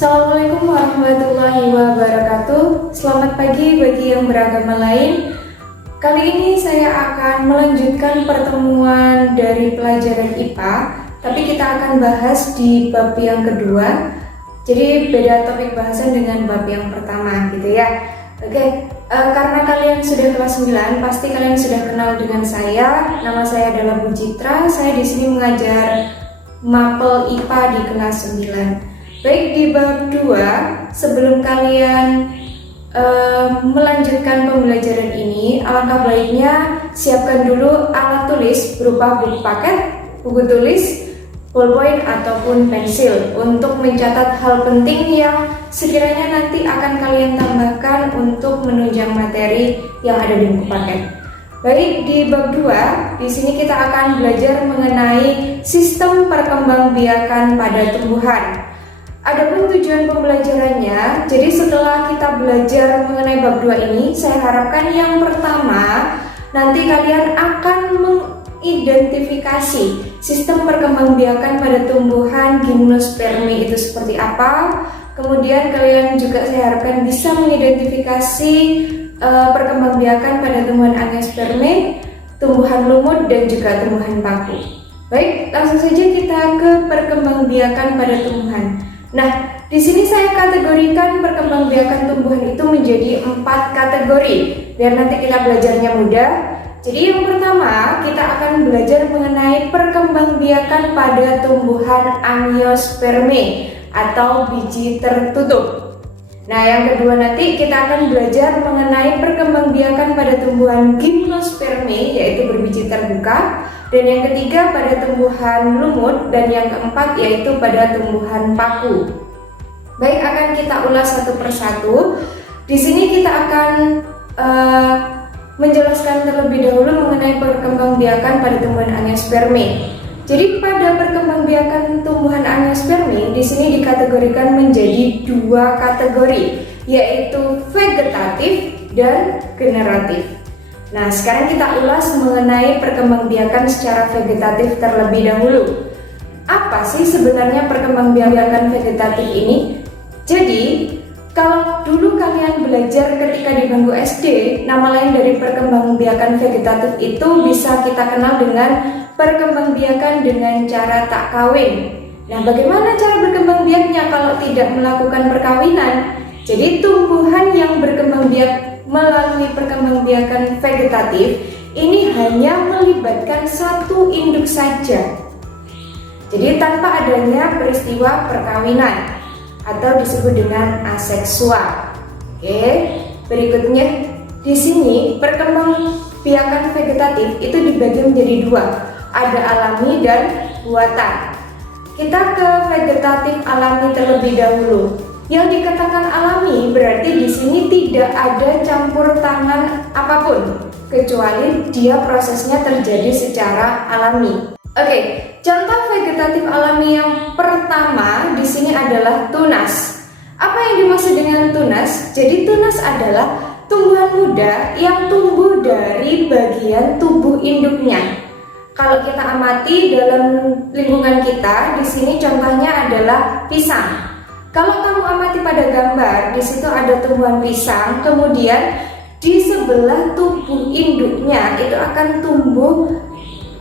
Assalamualaikum warahmatullahi wabarakatuh. Selamat pagi bagi yang beragama lain. Kali ini saya akan melanjutkan pertemuan dari pelajaran IPA, tapi kita akan bahas di bab yang kedua. Jadi beda topik bahasan dengan bab yang pertama gitu ya. Karena kalian sudah kelas 9, pasti kalian sudah kenal dengan saya. Nama saya adalah Bu Citra. Saya di sini mengajar mapel IPA di kelas 9. Baik, di bab 2, sebelum kalian melanjutkan pembelajaran ini, alangkah baiknya siapkan dulu alat tulis berupa buku paket, buku tulis, ballpoint ataupun pensil untuk mencatat hal penting yang sekiranya nanti akan kalian tambahkan untuk menunjang materi yang ada di buku paket. Baik, di bab 2, di sini kita akan belajar mengenai sistem perkembangbiakan pada tumbuhan. Adapun tujuan pembelajarannya, jadi setelah kita belajar mengenai bab 2 ini, saya harapkan yang pertama, nanti kalian akan mengidentifikasi sistem perkembangbiakan pada tumbuhan gimnospermi itu seperti apa. Kemudian kalian juga saya harapkan bisa mengidentifikasi perkembangbiakan pada tumbuhan angiospermi, tumbuhan lumut, dan juga tumbuhan paku. Baik, langsung saja kita ke perkembangbiakan pada tumbuhan. Nah, di sini saya kategorikan perkembangbiakan tumbuhan itu menjadi 4 kategori, biar nanti kita belajarnya mudah. Jadi yang pertama, kita akan belajar mengenai perkembangbiakan pada tumbuhan angiospermi atau biji tertutup. Nah, yang kedua nanti kita akan belajar mengenai perkembangbiakan pada tumbuhan gimnospermi, yaitu berbiji terbuka. Dan yang ketiga pada tumbuhan lumut, dan yang keempat yaitu pada tumbuhan paku. Baik, akan kita ulas satu persatu. Di sini kita akan menjelaskan terlebih dahulu mengenai perkembangbiakan pada tumbuhan angiospermi. Jadi pada perkembangbiakan tumbuhan angiospermi di sini dikategorikan menjadi 2 kategori, yaitu vegetatif dan generatif. Nah, sekarang kita ulas mengenai perkembangbiakan secara vegetatif terlebih dahulu. Apa sih sebenarnya perkembangbiakan vegetatif ini? Jadi, kalau dulu kalian belajar ketika di bangku SD, nama lain dari perkembangbiakan vegetatif itu bisa kita kenal dengan perkembangbiakan dengan cara tak kawin. Nah, bagaimana cara berkembang biaknya kalau tidak melakukan perkawinan? Jadi, tumbuhan yang berkembang biak melalui perkembangbiakan vegetatif ini hanya melibatkan satu induk saja. Jadi tanpa adanya peristiwa perkawinan atau disebut dengan aseksual. Berikutnya di sini perkembangbiakan vegetatif itu dibagi menjadi 2, ada alami dan buatan. Kita ke vegetatif alami terlebih dahulu. Yang dikatakan alami berarti di sini tidak ada campur tangan apapun, kecuali dia prosesnya terjadi secara alami. Contoh vegetatif alami yang pertama di sini adalah tunas. Apa yang dimaksud dengan tunas? Jadi tunas adalah tumbuhan muda yang tumbuh dari bagian tubuh induknya. Kalau kita amati dalam lingkungan kita, di sini contohnya adalah pisang. Kalau kamu amati pada gambar, di situ ada tumbuhan pisang, kemudian di sebelah tubuh induknya itu akan tumbuh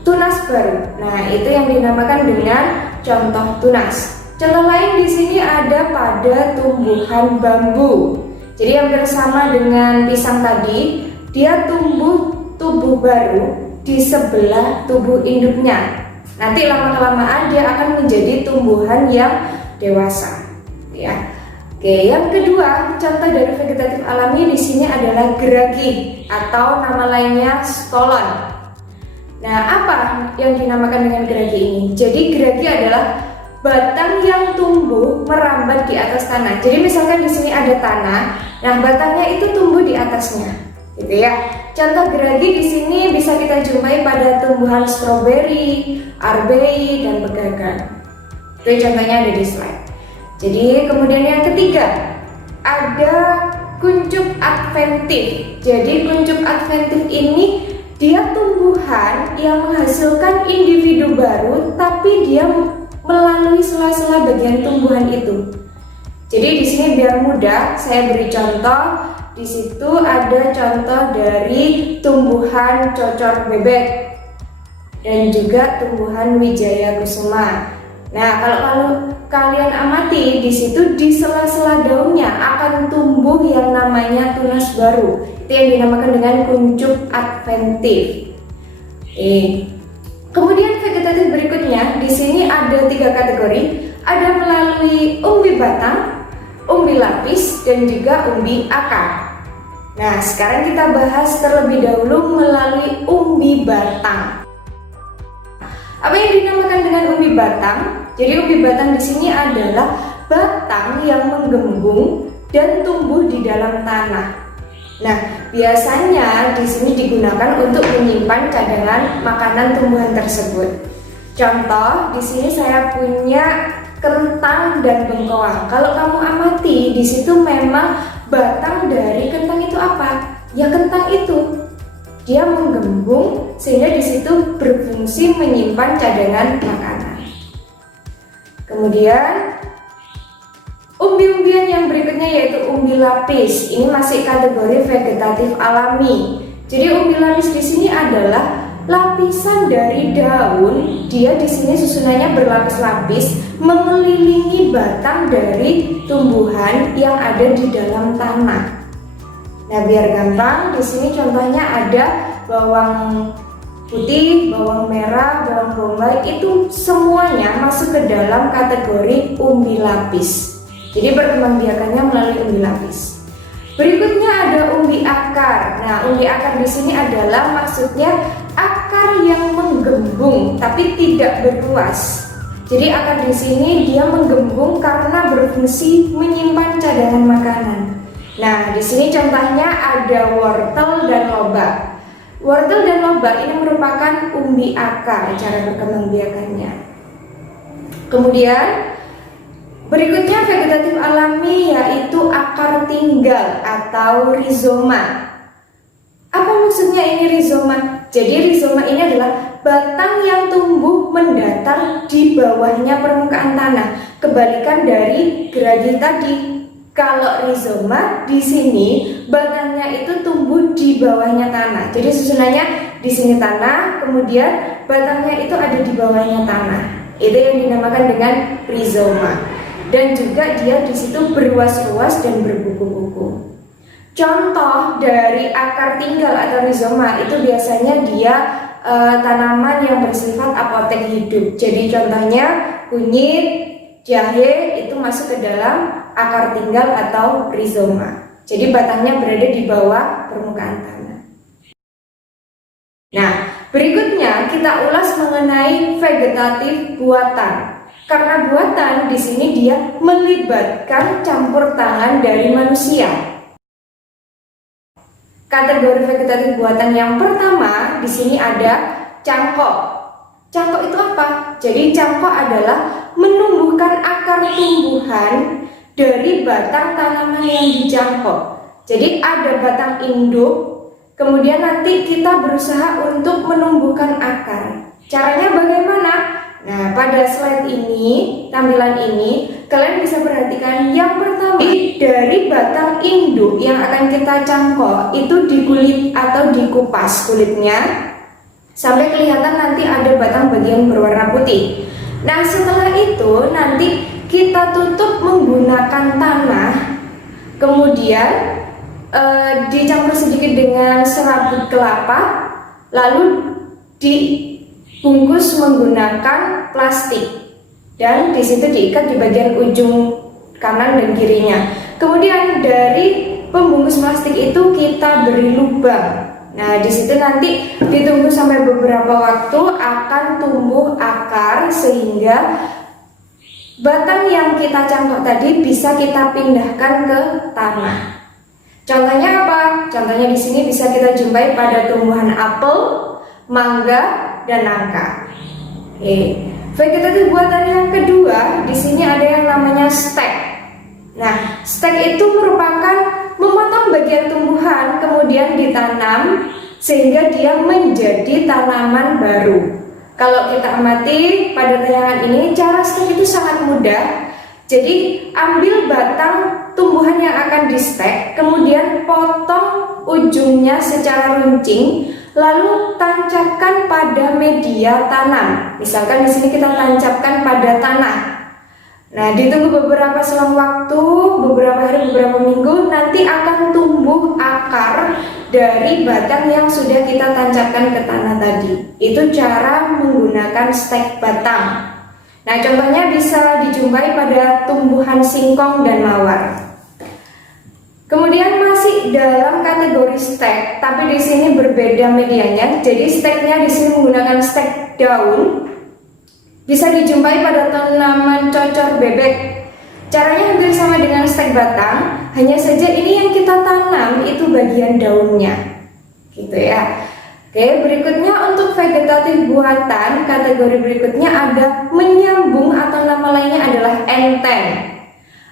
tunas baru. Nah, itu yang dinamakan dengan contoh tunas. Contoh lain di sini ada pada tumbuhan bambu. Jadi hampir sama dengan pisang tadi, dia tumbuh tubuh baru di sebelah tubuh induknya. Nanti lama-kelamaan dia akan menjadi tumbuhan yang dewasa. Yang kedua, contoh dari vegetatif alami di sini adalah geragi atau nama lainnya stolon. Nah, apa yang dinamakan dengan geragi ini? Jadi geragi adalah batang yang tumbuh merambat di atas tanah. Jadi misalkan di sini ada tanah, nah batangnya itu tumbuh di atasnya, gitu ya. Contoh geragi di sini bisa kita jumpai pada tumbuhan stroberi, arbei, dan pegagan. Itu contohnya ada di slide. Jadi kemudian yang ketiga ada kuncup adventif. Jadi kuncup adventif ini dia tumbuhan yang menghasilkan individu baru, tapi dia melalui sela-sela bagian tumbuhan itu. Jadi di sini biar mudah, saya beri contoh. Di situ ada contoh dari tumbuhan cocor bebek dan juga tumbuhan wijaya kusuma. Nah, kalau kalian amati di situ di sela-sela daunnya akan tumbuh yang namanya tunas baru. Itu yang dinamakan dengan kuncup adventif. Kemudian vegetatif berikutnya di sini ada 3 kategori. Ada melalui umbi batang, umbi lapis, dan juga umbi akar. Nah, sekarang kita bahas terlebih dahulu melalui umbi batang. Apa yang dinamakan dengan umbi batang? Jadi umbi batang di sini adalah batang yang menggembung dan tumbuh di dalam tanah. Nah, biasanya di sini digunakan untuk menyimpan cadangan makanan tumbuhan tersebut. Contoh, di sini saya punya kentang dan bengkoang. Kalau kamu amati, di situ memang batang dari kentang itu apa? Ya kentang itu. Dia menggembung sehingga di situ berfungsi menyimpan cadangan makanan. Kemudian umbi-umbian yang berikutnya yaitu umbi lapis. Ini masih kategori vegetatif alami. Jadi umbi lapis di sini adalah lapisan dari daun. Dia di sini susunannya berlapis-lapis mengelilingi batang dari tumbuhan yang ada di dalam tanah. Nah, biar gampang, di sini contohnya ada bawang putih, bawang merah, bawang bombay, itu semuanya masuk ke dalam kategori umbi lapis. Jadi perkembangbiakannya melalui umbi lapis. Berikutnya ada umbi akar. Nah, umbi akar di sini adalah maksudnya akar yang menggembung tapi tidak berluas. Jadi akar di sini dia menggembung karena berfungsi menyimpan cadangan makanan. Nah, di sini contohnya ada wortel dan lobak. Wortel dan lobak ini merupakan umbi akar cara berkembangbiakannya. Kemudian berikutnya vegetatif alami yaitu akar tinggal atau rizoma. Apa maksudnya ini rizoma? Jadi rizoma ini adalah batang yang tumbuh mendatar di bawahnya permukaan tanah. Kebalikan dari geragi tadi. Kalau rizoma di sini batangnya itu tumbuh di bawahnya tanah. Jadi susunannya di sini tanah, kemudian batangnya itu ada di bawahnya tanah. Itu yang dinamakan dengan rizoma. Dan juga dia di situ berluas-luas dan berbuku-buku. Contoh dari akar tinggal atau rizoma itu biasanya dia tanaman yang bersifat apotek hidup. Jadi contohnya kunyit, jahe itu masuk ke dalam akar tinggal atau rizoma. Jadi batangnya berada di bawah permukaan tanah. Nah, berikutnya kita ulas mengenai vegetatif buatan. Karena buatan di sini dia melibatkan campur tangan dari manusia. Kategori vegetatif buatan yang pertama di sini ada cangkok. Cangkok itu apa? Jadi cangkok adalah menumbuhkan akar tumbuhan dari batang tanaman yang dicangkok. Jadi ada batang induk, kemudian nanti kita berusaha untuk menumbuhkan akar. Caranya bagaimana? Nah, pada slide ini, tampilan ini, kalian bisa perhatikan yang pertama dari batang induk yang akan kita cangkok itu dikulit atau dikupas kulitnya sampai kelihatan nanti ada batang bagian berwarna putih. Nah, setelah itu nanti kita tutup menggunakan tanah, kemudian dicampur sedikit dengan serabut kelapa, lalu dibungkus menggunakan plastik dan di situ diikat di bagian ujung kanan dan kirinya. Kemudian dari pembungkus plastik itu kita beri lubang. Nah, di situ nanti ditunggu sampai beberapa waktu akan tumbuh akar sehingga batang yang kita cangkok tadi bisa kita pindahkan ke tanah. Contohnya apa? Contohnya di sini bisa kita jumpai pada tumbuhan apel, mangga, dan nangka. Vegetatif buatan yang kedua di sini ada yang namanya stek. Nah, stek itu merupakan memotong bagian tumbuhan kemudian ditanam sehingga dia menjadi tanaman baru. Kalau kita amati pada tayangan ini, cara stek itu sangat mudah. Jadi ambil batang tumbuhan yang akan di stek, kemudian potong ujungnya secara runcing, lalu tancapkan pada media tanam. Misalkan di sini kita tancapkan pada tanah. Nah, ditunggu beberapa selang waktu, beberapa hari, beberapa minggu, nanti akan tumbuh akar dari batang yang sudah kita tancapkan ke tanah tadi. Itu cara menggunakan stek batang. Nah, contohnya bisa dijumpai pada tumbuhan singkong dan mawar. Kemudian masih dalam kategori stek, tapi di sini berbeda medianya. Jadi steknya di sini menggunakan stek daun. Bisa dijumpai pada tanaman cocor bebek. Caranya hampir sama dengan stek batang, hanya saja ini yang kita tanam itu bagian daunnya. Gitu ya. Oke, berikutnya untuk vegetatif buatan, kategori berikutnya ada menyambung atau nama lainnya adalah enteng.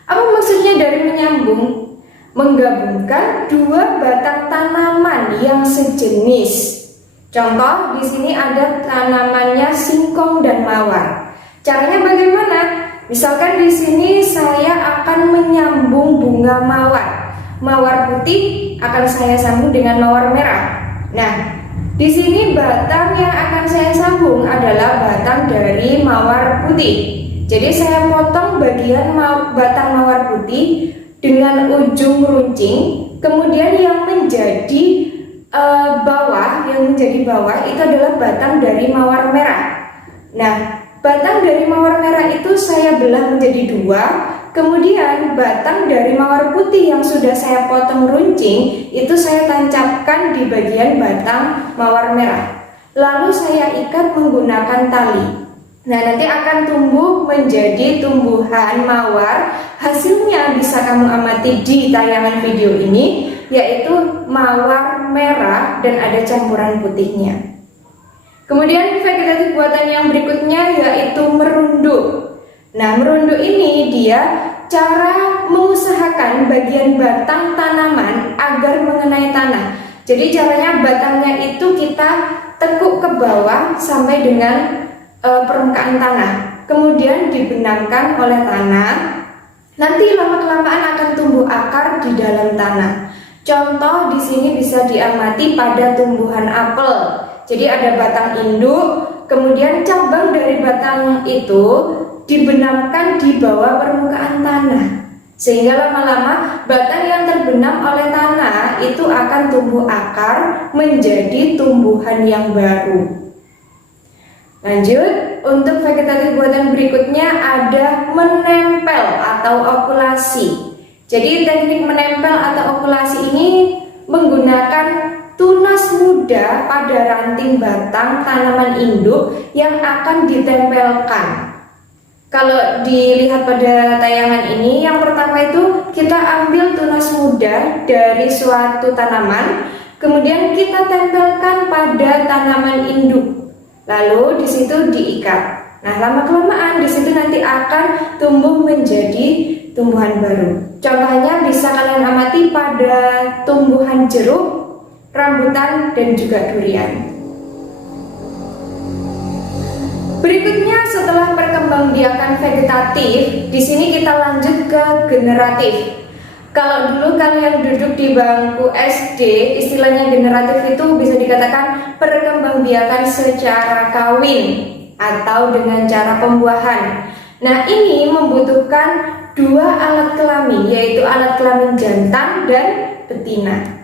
Apa maksudnya dari menyambung? Menggabungkan dua batang tanaman yang sejenis. Contoh di sini ada tanamannya singkong dan mawar. Caranya bagaimana? Misalkan di sini saya akan menyambung bunga mawar. Mawar putih akan saya sambung dengan mawar merah. Nah, di sini batang yang akan saya sambung adalah batang dari mawar putih. Jadi saya potong bagian batang mawar putih dengan ujung runcing, kemudian yang menjadi bawah itu adalah batang dari mawar merah. Nah, batang dari mawar merah itu saya belah menjadi dua, kemudian batang dari mawar putih yang sudah saya potong runcing itu saya tancapkan di bagian batang mawar merah. Lalu saya ikat menggunakan tali. Nah, nanti akan tumbuh menjadi tumbuhan mawar. Hasilnya bisa kamu amati di tayangan video ini, yaitu mawar merah dan ada campuran putihnya. Kemudian vegetatif buatan yang berikutnya yaitu merunduk. Nah, merunduk ini dia cara mengusahakan bagian batang tanaman agar mengenai tanah. Jadi caranya batangnya itu kita tekuk ke bawah sampai dengan permukaan tanah, kemudian dibenamkan oleh tanah. Nanti lama-kelamaan akan tumbuh akar di dalam tanah. Contoh di sini bisa diamati pada tumbuhan apel. Jadi ada batang induk, kemudian cabang dari batang itu dibenamkan di bawah permukaan tanah. Sehingga lama-lama batang yang terbenam oleh tanah itu akan tumbuh akar menjadi tumbuhan yang baru. Lanjut, untuk vegetatif buatan berikutnya ada menempel atau okulasi. Jadi teknik menempel atau okulasi ini menggunakan tunas muda pada ranting batang tanaman induk yang akan ditempelkan. Kalau dilihat pada tayangan ini, yang pertama itu kita ambil tunas muda dari suatu tanaman, kemudian kita tempelkan pada tanaman induk. Lalu di situ diikat. Nah, lama-kelamaan di situ nanti akan tumbuh menjadi tumbuhan baru. Contohnya bisa kalian amati pada tumbuhan jeruk, rambutan, dan juga durian. Berikutnya setelah perkembangbiakan vegetatif, di sini kita lanjut ke generatif. Kalau dulu kalian duduk di bangku SD, istilahnya generatif itu bisa dikatakan perkembangbiakan secara kawin atau dengan cara pembuahan. Nah, ini membutuhkan dua alat kelamin, yaitu alat kelamin jantan dan betina.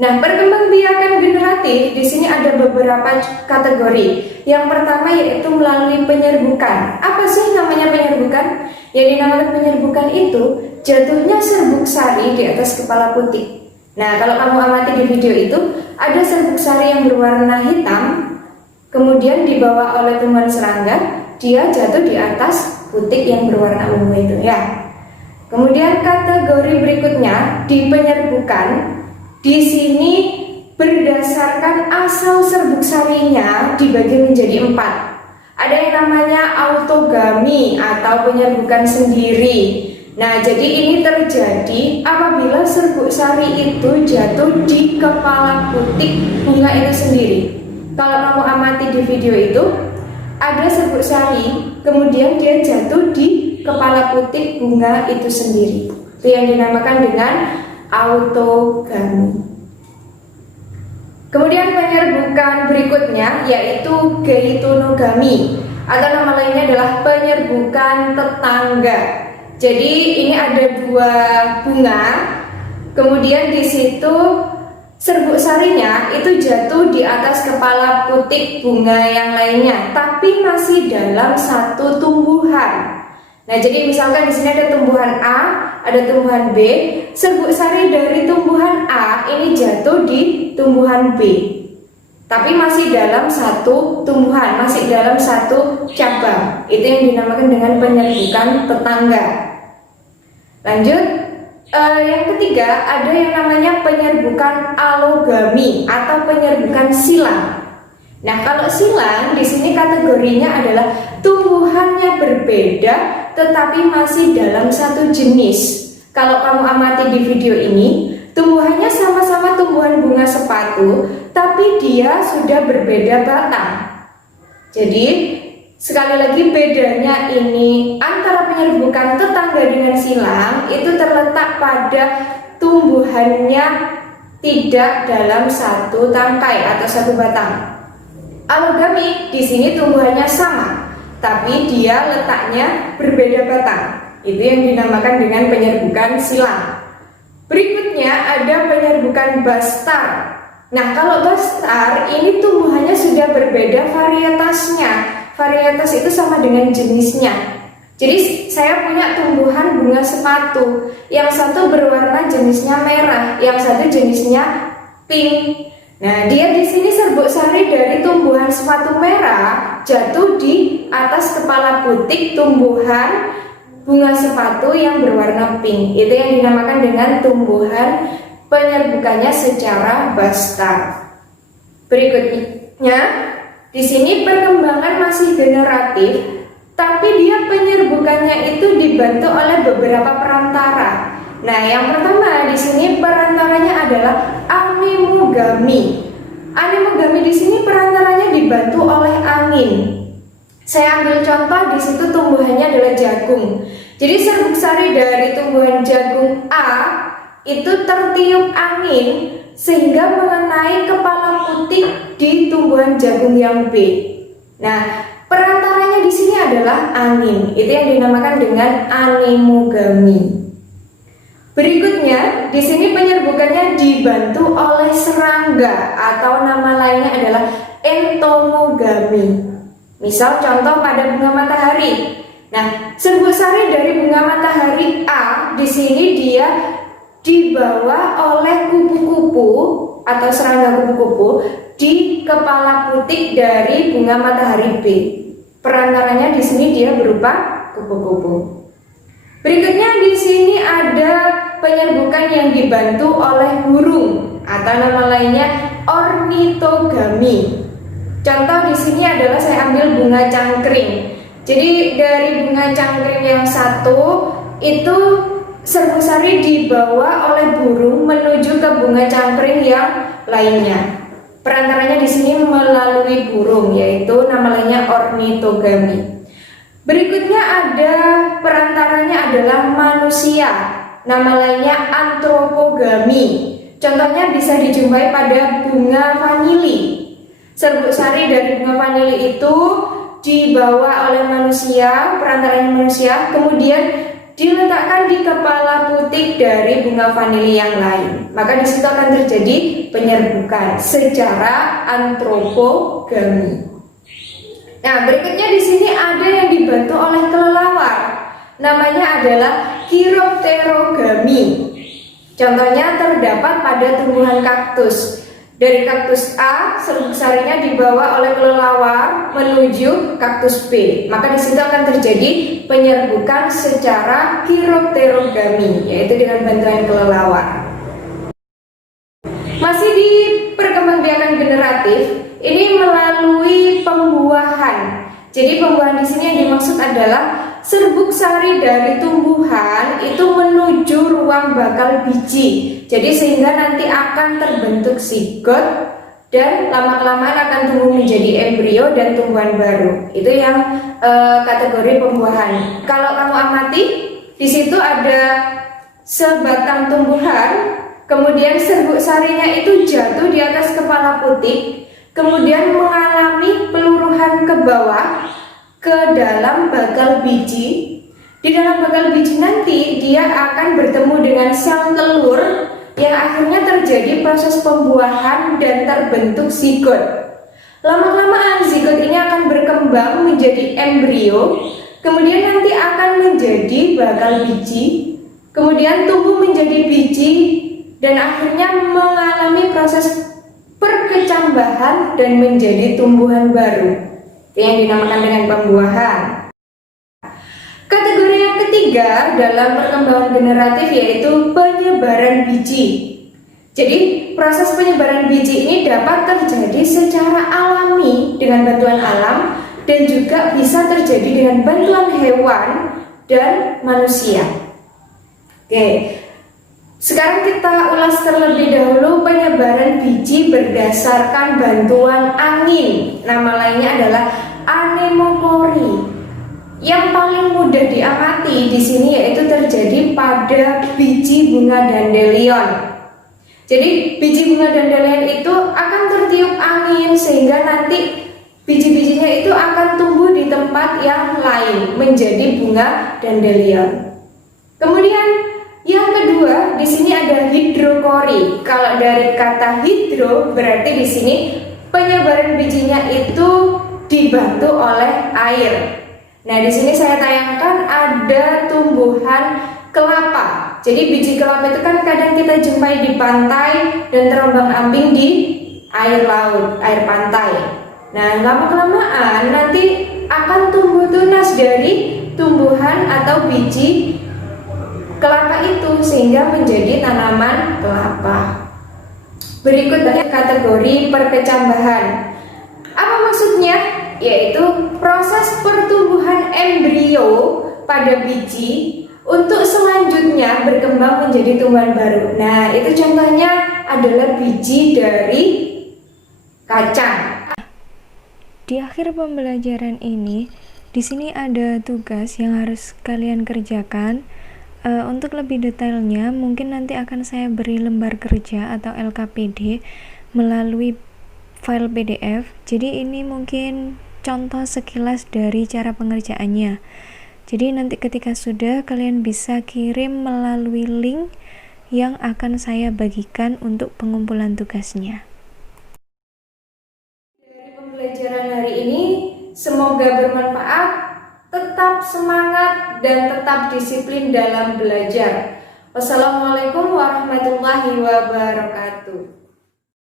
Nah, perkembangbiakan generatif di sini ada beberapa kategori. Yang pertama yaitu melalui penyerbukan. Apa sih namanya penyerbukan? Yang dinamakan penyerbukan itu jatuhnya serbuk sari di atas kepala putih. Nah, kalau kamu amati di video itu ada serbuk sari yang berwarna hitam, kemudian dibawa oleh tumbuhan serangga, dia jatuh di atas putik yang berwarna ungu itu ya. Kemudian kategori berikutnya di penyerbukan. Di sini berdasarkan asal serbuk sarinya dibagi menjadi 4. Ada yang namanya autogami atau penyerbukan sendiri. Nah, jadi ini terjadi apabila serbuk sari itu jatuh di kepala putik bunga itu sendiri. Kalau kamu amati di video itu, ada serbuk sari, kemudian dia jatuh di kepala putik bunga itu sendiri. Itu yang dinamakan dengan autogami. Kemudian penyerbukan berikutnya yaitu geitonogami, atau nama lainnya adalah penyerbukan tetangga. Jadi ini ada dua bunga, kemudian di situ serbuk sarinya itu jatuh di atas kepala putik bunga yang lainnya, tapi masih dalam satu tumbuhan. Nah, jadi misalkan di sini ada tumbuhan A, ada tumbuhan B, serbuk sari dari tumbuhan A ini jatuh di tumbuhan B, tapi masih dalam satu tumbuhan, masih dalam satu cabang. Itu yang dinamakan dengan penyerbukan tetangga. Lanjut, yang ketiga ada yang namanya penyerbukan alogami atau penyerbukan silang. Nah, kalau silang di sini kategorinya adalah tumbuhannya berbeda tetapi masih dalam satu jenis. Kalau kamu amati di video ini, tumbuhannya sama-sama tumbuhan bunga sepatu, tapi dia sudah berbeda batang. Jadi, sekali lagi bedanya ini antara penyerbukan tetangga dengan silang itu terletak pada tumbuhannya tidak dalam satu tangkai atau satu batang. Alogami di sini tumbuhannya sama, tapi dia letaknya berbeda batang. Itu yang dinamakan dengan penyerbukan silang. Berikutnya ada penyerbukan bastar. Nah, kalau bastar ini tumbuhannya sudah berbeda varietasnya. Varietas itu sama dengan jenisnya. Jadi saya punya tumbuhan bunga sepatu. Yang satu berwarna jenisnya merah, yang satu jenisnya pink. Nah, dia di sini serbuk sari dari tumbuhan sepatu merah jatuh di atas kepala putik tumbuhan bunga sepatu yang berwarna pink. Itu yang dinamakan dengan tumbuhan penyerbukannya secara bastar. Berikutnya, di sini perkembangan masih generatif, tapi dia penyerbukannya itu dibantu oleh beberapa perantara. Nah, yang pertama di sini perantaranya adalah anemogami. Anemogami di sini perantaranya dibantu oleh angin. Saya ambil contoh, di situ tumbuhannya adalah jagung. Jadi serbuk sari dari tumbuhan jagung A itu tertiup angin sehingga mengenai kepala putik di tumbuhan jagung yang B. Nah, perantaranya di sini adalah angin. Itu yang dinamakan dengan anemogami. Berikutnya, di sini penyerbukannya dibantu oleh serangga atau nama lainnya adalah entomogami. Misal contoh pada bunga matahari. Nah, serbuk sari dari bunga matahari A di sini dia dibawa oleh kupu-kupu atau serangga kupu-kupu di kepala putik dari bunga matahari B. Perantaranya di sini dia berupa kupu-kupu. Berikutnya di sini ada penyerbukan yang dibantu oleh burung atau nama lainnya ornitogami. Contoh di sini adalah saya ambil bunga cangkring. Jadi dari bunga cangkring yang satu itu serbuk sari dibawa oleh burung menuju ke bunga cangkring yang lainnya. Perantaranya di sini melalui burung, yaitu nama lainnya ornitogami. Berikutnya ada perantaranya adalah manusia, nama lainnya antropogami. Contohnya bisa dijumpai pada bunga vanili. Serbuk sari dari bunga vanili itu dibawa oleh manusia, perantaranya manusia, kemudian diletakkan di kepala putik dari bunga vanili yang lain. Maka di situ akan terjadi penyerbukan secara antropogami. Nah, berikutnya di sini ada yang dibantu oleh kelelawar. Namanya adalah chiropterogami. Contohnya terdapat pada tumbuhan kaktus. Dari kaktus A, serbuk sarinya dibawa oleh kelelawar menuju kaktus B. Maka di situ akan terjadi penyerbukan secara chiropterogami, yaitu dengan bantuan kelelawar. Masih di perkembangbiakan generatif, ini melalui pembuahan. Jadi pembuahan di sini yang dimaksud adalah serbuk sari dari tumbuhan itu menuju ruang bakal biji. Jadi sehingga nanti akan terbentuk zigot dan lama-kelamaan akan tumbuh menjadi embrio dan tumbuhan baru. Itu yang kategori pembuahan. Kalau kamu amati, di situ ada sebatang tumbuhan, kemudian serbuk sarinya itu jatuh di atas kepala putik, kemudian mengalami peluruhan ke bawah ke dalam bakal biji. Di dalam bakal biji nanti dia akan bertemu dengan sel telur yang akhirnya terjadi proses pembuahan dan terbentuk zigot. Lama-kelamaan zigot ini akan berkembang menjadi embrio, kemudian nanti akan menjadi bakal biji, kemudian tumbuh menjadi biji, dan akhirnya mengalami proses perkecambahan dan menjadi tumbuhan baru. Itu yang dinamakan dengan pembuahan. Kategori yang ketiga dalam perkembangan generatif yaitu penyebaran biji. Jadi proses penyebaran biji ini dapat terjadi secara alami dengan bantuan alam dan juga bisa terjadi dengan bantuan hewan dan manusia. Oke, sekarang kita ulas terlebih dahulu penyebaran biji berdasarkan bantuan angin. Nama lainnya adalah anemopori. Yang paling mudah diamati di sini yaitu terjadi pada biji bunga dandelion. Jadi biji bunga dandelion itu akan tertiup angin sehingga nanti biji-bijinya itu akan tumbuh di tempat yang lain menjadi bunga dandelion. Kemudian yang kedua di sini ada hidrokori. Kalau dari kata hidro berarti di sini penyebaran bijinya itu dibantu oleh air. Nah, di sini saya tayangkan ada tumbuhan kelapa. Jadi biji kelapa itu kan kadang kita jumpai di pantai dan terombang-ambing di air laut, air pantai. Nah, lama-kelamaan nanti akan tumbuh tunas dari tumbuhan atau biji kelapa itu sehingga menjadi tanaman kelapa. Berikutnya kategori perkecambahan. Apa maksudnya? Yaitu proses pertumbuhan embrio pada biji untuk selanjutnya berkembang menjadi tumbuhan baru. Nah, itu contohnya adalah biji dari kacang. Di akhir pembelajaran ini, di sini ada tugas yang harus kalian kerjakan. Untuk lebih detailnya, mungkin nanti akan saya beri lembar kerja atau LKPD melalui file PDF. Jadi ini mungkin contoh sekilas dari cara pengerjaannya. Jadi nanti ketika sudah, kalian bisa kirim melalui link yang akan saya bagikan untuk pengumpulan tugasnya. Dari pembelajaran hari ini semoga bermanfaat, tetap semangat dan tetap disiplin dalam belajar. Wassalamualaikum warahmatullahi wabarakatuh.